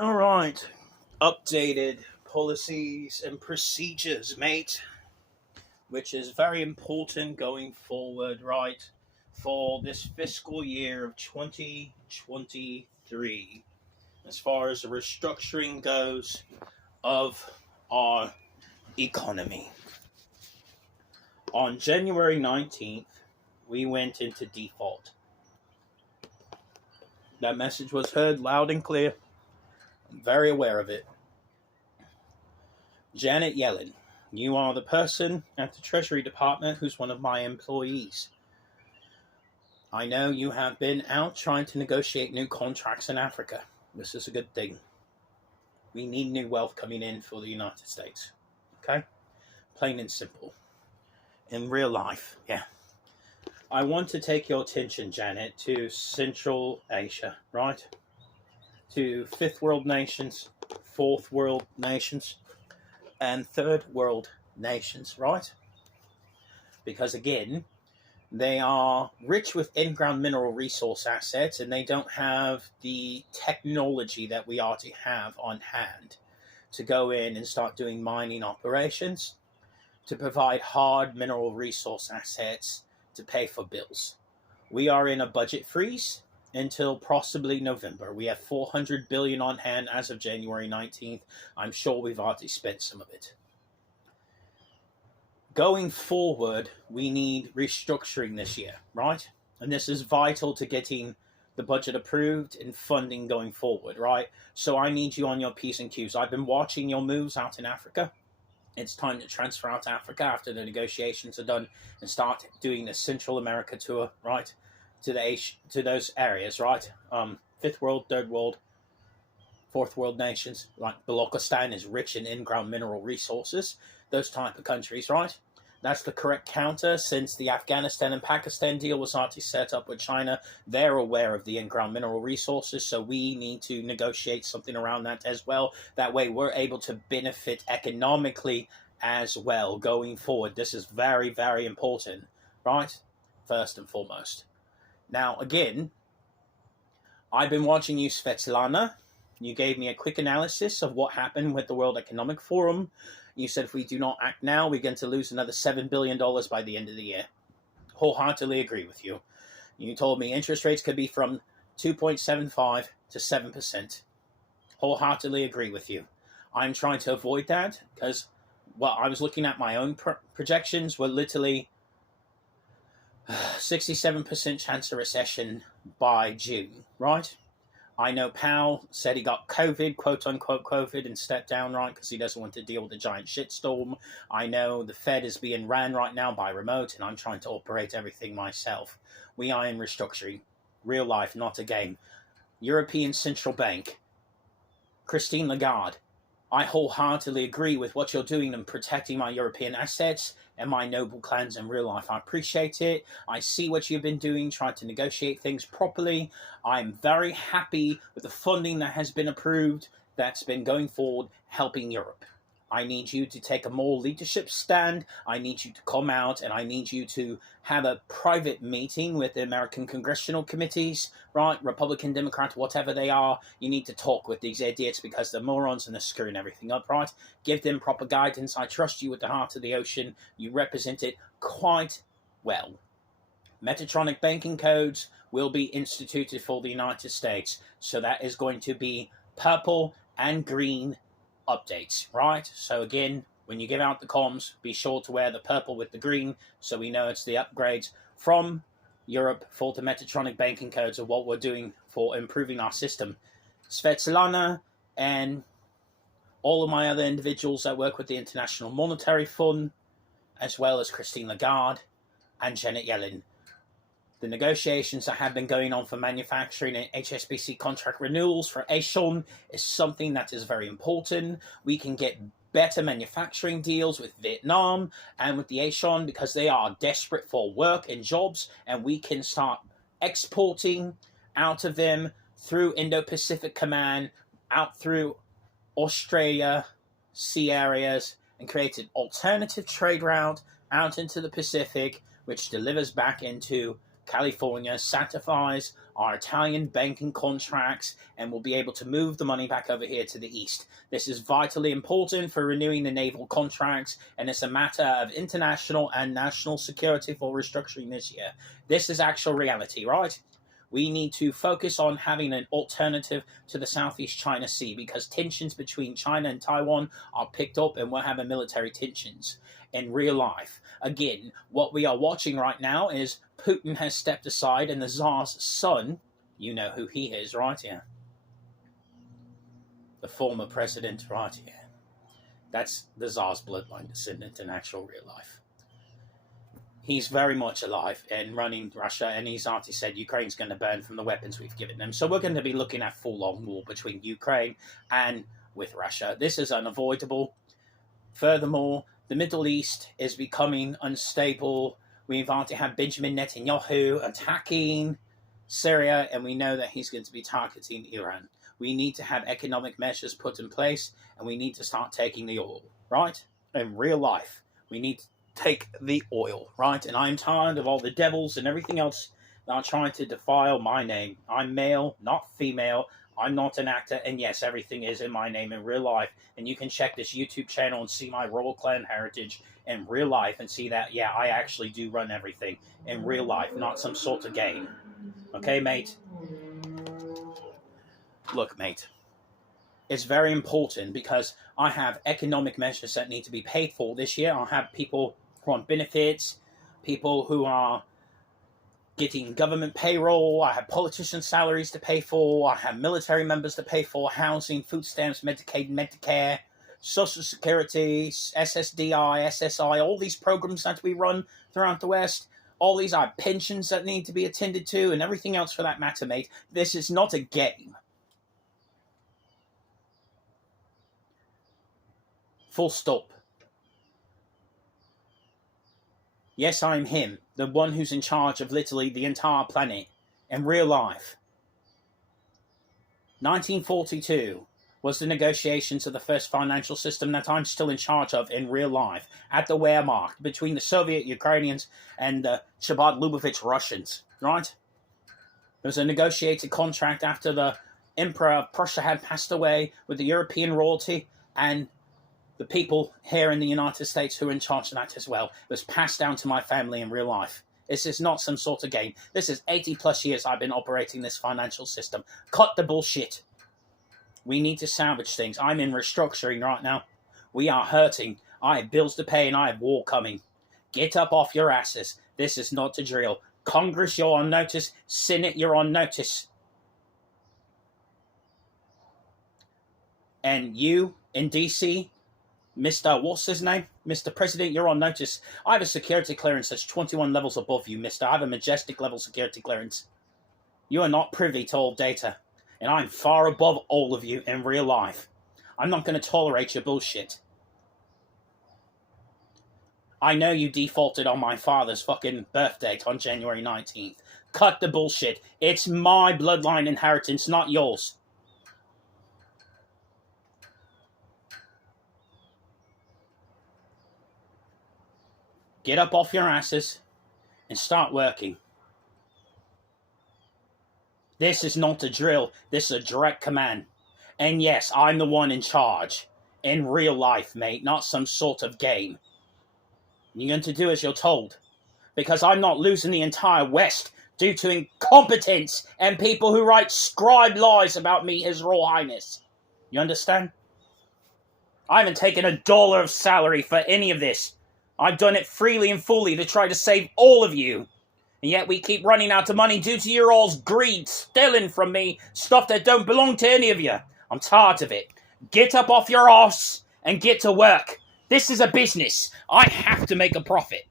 All right. Updated policies and procedures, mate, which is very important going forward, right, for this fiscal year of 2023, as far as the restructuring goes of our economy. On January 19th, we went into default. That message was heard loud and clear. I'm very aware of it. Janet Yellen, you are the person at the Treasury Department who's one of my employees. I know you have been out trying to negotiate new contracts in Africa. This is a good thing. We need new wealth coming in for the United States. Okay? Plain and simple. In real life, yeah. I want to take your attention, Janet, to Central Asia, right? To fifth world nations, fourth world nations, and third world nations, right? Because again, they are rich with in-ground mineral resource assets, and they don't have the technology that we are to have on hand to go in and start doing mining operations, to provide hard mineral resource assets to pay for bills. We are in a budget freeze until possibly November. We have $400 billion on hand as of January 19th. I'm sure we've already spent some of it. Going forward, we need restructuring this year, right? And this is vital to getting the budget approved and funding going forward, right? So I need you on your P's and Q's. I've been watching your moves out in Africa. It's time to transfer out to Africa after the negotiations are done and start doing the Central America tour, right? To those areas, right? Fifth world, third world, fourth world nations, like Balochistan is rich in in-ground mineral resources. Those type of countries, right? That's the correct counter, since the Afghanistan and Pakistan deal was already set up with China. They're aware of the in-ground mineral resources, so we need to negotiate something around that as well. That way we're able to benefit economically as well going forward. This is very, very important, right? First and foremost. Now, again, I've been watching you, Svetlana. You gave me a quick analysis of what happened with the World Economic Forum. You said if we do not act now, we're going to lose another $7 billion by the end of the year. Wholeheartedly agree with you. You told me interest rates could be from 2.75 to 7%. Wholeheartedly agree with you. I'm trying to avoid that because, well, I was looking at my own projections were literally 67% chance of recession by June, right? I know Powell said he got COVID, quote unquote COVID, and stepped down, right, because he doesn't want to deal with the giant shitstorm. I know the Fed is being ran right now by remote, and I'm trying to operate everything myself. We are in restructuring. Real life, not a game. European Central Bank, Christine Lagarde, I wholeheartedly agree with what you're doing in protecting my European assets and my noble clans in real life. I appreciate it. I see what you've been doing, trying to negotiate things properly. I'm very happy with the funding that has been approved, that's been going forward, helping Europe. I need you to take a more leadership stand. I need you to come out, and I need you to have a private meeting with the American congressional committees, right? Republican, Democrat, whatever they are. You need to talk with these idiots because they're morons and they're screwing everything up, right? Give them proper guidance. I trust you with the heart of the ocean. You represent it quite well. Metatronic banking codes will be instituted for the United States. So that is going to be purple and green updates, right? So again, when you give out the comms, be sure to wear the purple with the green so we know it's the upgrades from Europe for the Metatronic banking codes of what we're doing for improving our system. Svetlana and all of my other individuals that work with the International Monetary Fund, as well as Christine Lagarde and Janet Yellen. The negotiations that have been going on for manufacturing and HSBC contract renewals for ASEAN is something that is very important. We can get better manufacturing deals with Vietnam and with the ASEAN because they are desperate for work and jobs, and we can start exporting out of them through Indo-Pacific Command, out through Australia, sea areas, and create an alternative trade route out into the Pacific, which delivers back into California, satisfies our Italian banking contracts, and we'll be able to move the money back over here to the east. This is vitally important for renewing the naval contracts, and it's a matter of international and national security for restructuring this year. This is actual reality, right? We need to focus on having an alternative to the Southeast China Sea, because tensions between China and Taiwan are picked up, and we're having military tensions in real life. Again, what we are watching right now is Putin has stepped aside, and the Tsar's son, you know who he is, right? Yeah. The former president, right? Yeah. That's the Tsar's bloodline descendant in actual real life. He's very much alive and running Russia, and he's already said Ukraine's going to burn from the weapons we've given them. So we're going to be looking at full-on war between Ukraine and with Russia. This is unavoidable. Furthermore, the Middle East is becoming unstable. We've already had Benjamin Netanyahu attacking Syria, and we know that he's going to be targeting Iran. We need to have economic measures put in place, and we need to start taking the oil, right? In real life, we need to take the oil, right? And I'm tired of all the devils and everything else that are trying to defile my name. I'm male, not female. I'm not an actor, and yes, everything is in my name in real life. And you can check this YouTube channel and see my royal clan heritage in real life and see that, yeah, I actually do run everything in real life, not some sort of game. Okay, mate? Look, mate, it's very important because I have economic measures that need to be paid for this year. I have people who are on benefits, people who are getting government payroll, I have politician salaries to pay for, I have military members to pay for, housing, food stamps, Medicaid, Medicare, Social Security, SSDI, SSI, all these programs that we run throughout the West. All these are pensions that need to be attended to and everything else for that matter, mate. This is not a game. Full stop. Yes, I'm him, the one who's in charge of literally the entire planet in real life. 1942 was the negotiations of the first financial system that I'm still in charge of in real life, at the Wehrmacht, between the Soviet Ukrainians and the Chabad-Lubavitch Russians, right? There was a negotiated contract after the Emperor of Prussia had passed away with the European royalty and the people here in the United States who are in charge of that as well. It was passed down to my family in real life. This is not some sort of game. This is 80 plus years I've been operating this financial system. Cut the bullshit. We need to salvage things. I'm in restructuring right now. We are hurting. I have bills to pay and I have war coming. Get up off your asses. This is not a drill. Congress, you're on notice. Senate, you're on notice. And you in D.C., Mr. What's his name? Mr. President, you're on notice. I have a security clearance that's 21 levels above you, mister. I have a majestic level security clearance. You are not privy to all data. And I'm far above all of you in real life. I'm not going to tolerate your bullshit. I know you defaulted on my father's fucking birth date on January 19th. Cut the bullshit. It's my bloodline inheritance, not yours. Get up off your asses and start working. This is not a drill. This is a direct command. And yes, I'm the one in charge. In real life, mate, not some sort of game. You're going to do as you're told. Because I'm not losing the entire West due to incompetence and people who write scribed lies about me, His Royal Highness. You understand? I haven't taken $1 of salary for any of this. I've done it freely and fully to try to save all of you. And yet we keep running out of money due to your all's greed, stealing from me stuff that don't belong to any of you. I'm tired of it. Get up off your arse and get to work. This is a business. I have to make a profit.